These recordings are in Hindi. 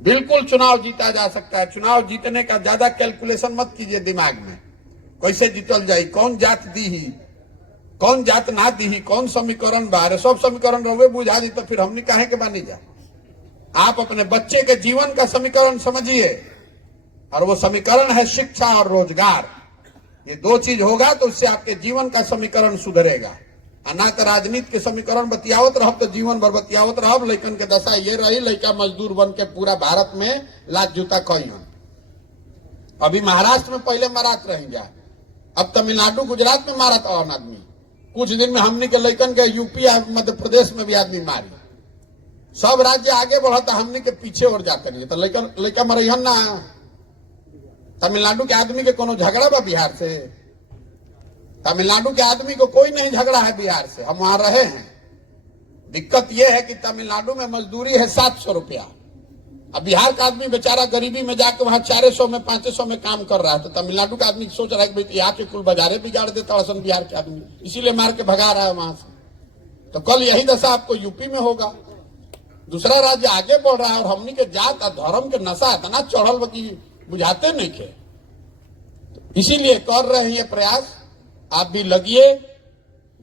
बिल्कुल चुनाव जीता जा सकता है। चुनाव जीतने का ज्यादा कैलकुलेशन मत कीजिए दिमाग में, कैसे जीतल जाई, कौन जात दी ही, कौन जात ना दी ही, कौन समीकरण बाहर, सब समीकरण रवे बुझा दी तो फिर हमने काहे के बानी जा। आप अपने बच्चे के जीवन का समीकरण समझिए, और वो समीकरण है शिक्षा और रोजगार। ये दो चीज होगा तो उससे आपके जीवन का समीकरण सुधरेगा। ना तो राजनीति के समीकरण बतियावत रहब तो जीवन भर बतियावत रहब, लेकिन के दशा ये रही लड़का मजदूर बन के पूरा भारत में लात जूता कहियन। अभी महाराष्ट्र में पहले मारत रह जा, अब तमिलनाडु गुजरात में मारत और आदमी, कुछ दिन में हमने के लड़कन के यूपी मध्य प्रदेश में भी आदमी मारी। सब राज्य आगे बढ़ता, हमने के पीछे और जाते नहीं। तो लड़का मरहन ना। तमिलनाडु के आदमी के कोनो झगड़ा बा बिहार से? तमिलनाडु के आदमी को कोई नहीं झगड़ा है बिहार से, हम वहां रहे हैं। दिक्कत यह है कि तमिलनाडु में मजदूरी है 700 रुपया, अब बिहार का आदमी बेचारा गरीबी में जाकर वहां 400 में 500 में काम कर रहा है। तो तमिलनाडु का आदमी सोच रहा है कि यहाँ के कुल बाजारे बिगाड़ देता असन बिहार के आदमी, इसीलिए मार के भगा रहा है वहां से। तो कल यही दशा आपको यूपी में होगा। दूसरा राज्य आगे बढ़ रहा है और हमनी के जात और धर्म के नशा इतना चढ़ल की बुझाते नहीं थे। इसीलिए कर रहे हैं ये प्रयास। आप भी लगिए,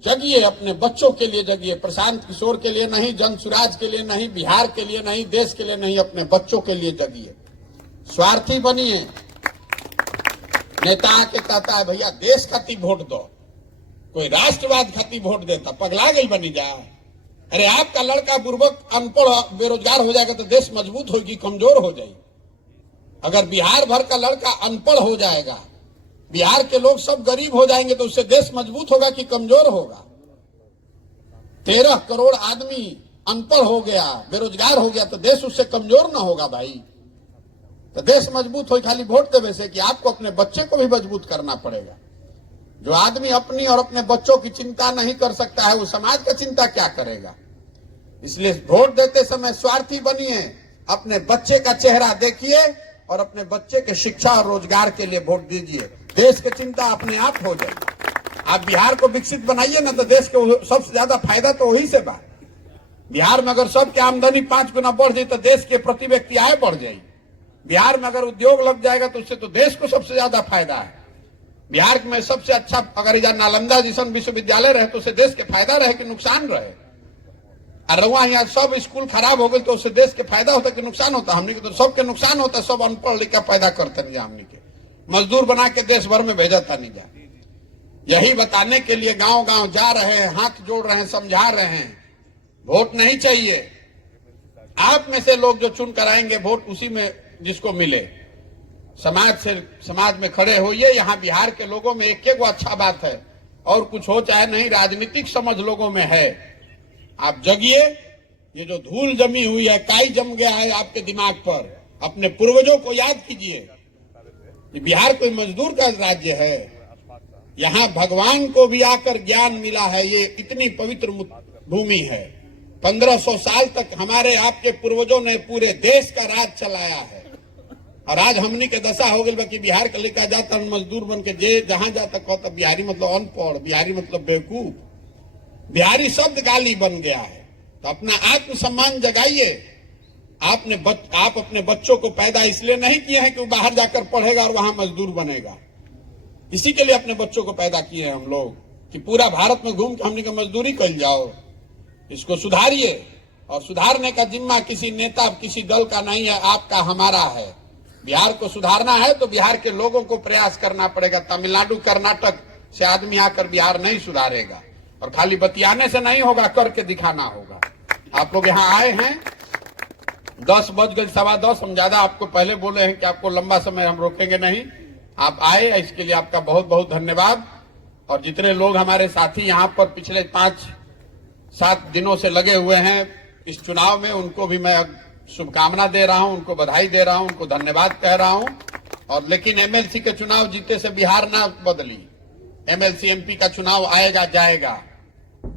जगिए, अपने बच्चों के लिए जगिए, प्रशांत किशोर के लिए नहीं, जनसुराज के लिए नहीं, बिहार के लिए नहीं, देश के लिए नहीं, अपने बच्चों के लिए जगिए। स्वार्थी बनिए। नेता आके कहता है भैया देश खातिर वोट दो, कोई राष्ट्रवाद खातिर वोट देता, पगला गई बनी जाए। अरे आपका लड़का बुर्बक अनपढ़ बेरोजगार हो जाएगा तो देश मजबूत होगी कमजोर हो जाएगी? अगर बिहार भर का लड़का अनपढ़ हो जाएगा, बिहार के लोग सब गरीब हो जाएंगे तो उससे देश मजबूत होगा कि कमजोर होगा? 13 करोड़ आदमी अनपढ़ हो गया, बेरोजगार हो गया तो देश उससे कमजोर ना होगा भाई? तो देश मजबूत हो खाली वोट देने से कि आपको अपने बच्चे को भी मजबूत करना पड़ेगा। जो आदमी अपनी और अपने बच्चों की चिंता नहीं कर सकता है वो समाज का चिंता क्या करेगा? इसलिए वोट देते समय स्वार्थी बनिए, अपने बच्चे का चेहरा देखिए और अपने बच्चे के शिक्षा और रोजगार के लिए वोट दीजिए। देश की चिंता अपने आप हो जाएगी। आप बिहार को विकसित बनाइए ना तो देश के सबसे ज्यादा फायदा तो वही से बा। बिहार में अगर सबकी आमदनी 5 गुना बढ़ जाए तो देश के प्रति व्यक्ति आय बढ़ जाएगी। बिहार में अगर उद्योग लग जाएगा तो उससे तो देश को सबसे ज्यादा फायदा है। बिहार में सबसे अच्छा अगर इधर नालंदा जैसा विश्वविद्यालय रहे तो उससे देश के फायदा रहे कि नुकसान रहे? और वहां यहाँ सब स्कूल खराब हो गए तो उससे देश के फायदा होता कि नुकसान होता? हमने के तो सबके नुकसान होता, सब अनपढ़ लिखा पैदा करते नहीं, हमने के मजदूर बना के देश भर में भेजता नहीं जा। यही बताने के लिए गांव गांव जा रहे हैं, हाथ जोड़ रहे हैं, समझा रहे हैं। वोट नहीं चाहिए, आप में से लोग जो चुन कर आएंगे वोट उसी में जिसको मिले। समाज में खड़े होइए। यहाँ बिहार के लोगों में एक अच्छा बात है, और कुछ हो चाहे नहीं, राजनीतिक समझ लोगों में है। आप जगिए। ये जो धूल जमी हुई है, काई जम गया है आपके दिमाग पर, अपने पूर्वजों को याद कीजिए। बिहार कोई मजदूर का राज्य है, यहाँ भगवान को भी आकर ज्ञान मिला है। ये इतनी पवित्र भूमि है। 1500 साल तक हमारे आपके पूर्वजों ने पूरे देश का राज चलाया है, और आज हमनी के दशा हो गई कि बिहार का लेकर जाता मजदूर बन के जे जहां जाता कहता बिहारी मतलब अनपढ़, बिहारी मतलब बेवकूफ, बिहारी शब्द गाली बन गया है। तो अपना आत्मसम्मान जगाइए। आप अपने बच्चों को पैदा इसलिए नहीं किए हैं कि वो बाहर जाकर पढ़ेगा और वहां मजदूर बनेगा। इसी के लिए अपने बच्चों को पैदा किए हैं हम लोग कि पूरा भारत में घूम के हमने का मजदूरी कर जाओ। इसको सुधारिए, और सुधारने का जिम्मा किसी नेता किसी दल का नहीं है, आपका हमारा है। बिहार को सुधारना है तो बिहार के लोगों को प्रयास करना पड़ेगा। तमिलनाडु कर्नाटक से आदमी आकर बिहार नहीं सुधारेगा, और खाली बतियाने से नहीं होगा, करके दिखाना होगा। आप लोग यहाँ आए हैं, 10 बज गए 10:15, हम ज्यादा आपको पहले बोले हैं कि आपको लंबा समय हम रोकेंगे नहीं। आप आए, इसके लिए आपका बहुत बहुत धन्यवाद। और जितने लोग हमारे साथी यहाँ पर पिछले 5-7 दिनों से लगे हुए हैं इस चुनाव में, उनको भी मैं शुभकामना दे रहा हूं, उनको बधाई दे रहा हूं, उनको धन्यवाद कह रहा हूं। और लेकिन एमएलसी के चुनाव जीते से बिहार ना बदली। एमएलसी एमपी का चुनाव आएगा जाएगा।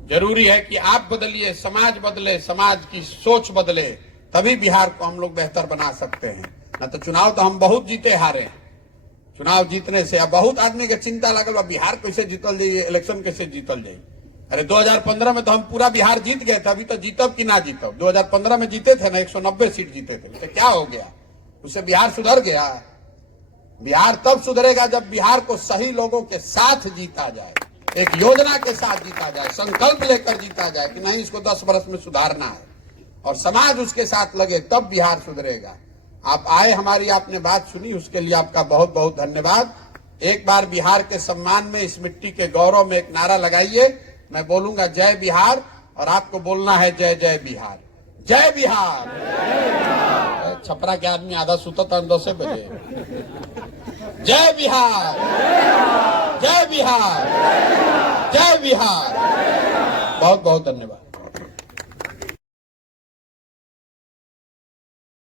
जरूरी है कि आप बदलिए, समाज बदले, समाज की सोच बदले, तभी बिहार को हम लोग बेहतर बना सकते हैं। न तो चुनाव तो हम बहुत जीते हारे हैं। चुनाव जीतने से अब बहुत आदमी के चिंता लगल बिहार कैसे जीतल जाइए, इलेक्शन कैसे जीतल जाइए। अरे 2015 में तो हम पूरा बिहार जीत गए थे, अभी तो जीतब कि ना जीतब। 2015 में जीते थे ना, 190 सीट जीते थे, तो क्या हो गया? उससे बिहार सुधर गया? बिहार तब सुधरेगा जब बिहार को सही लोगों के साथ जीता जाए, एक योजना के साथ जीता जाए, संकल्प लेकर जीता जाए कि नहीं इसको 10 वर्ष में सुधारना है और समाज उसके साथ लगे, तब बिहार सुधरेगा। आप आए, हमारी आपने बात सुनी, उसके लिए आपका बहुत बहुत धन्यवाद। एक बार बिहार के सम्मान में, इस मिट्टी के गौरव में एक नारा लगाइए। मैं बोलूंगा जय बिहार और आपको बोलना है जय जय बिहार। जय बिहार। छपरा के आदमी आधा सुता था 10 बजे। जय बिहार, जय बिहार, जय बिहार। बहुत बहुत धन्यवाद।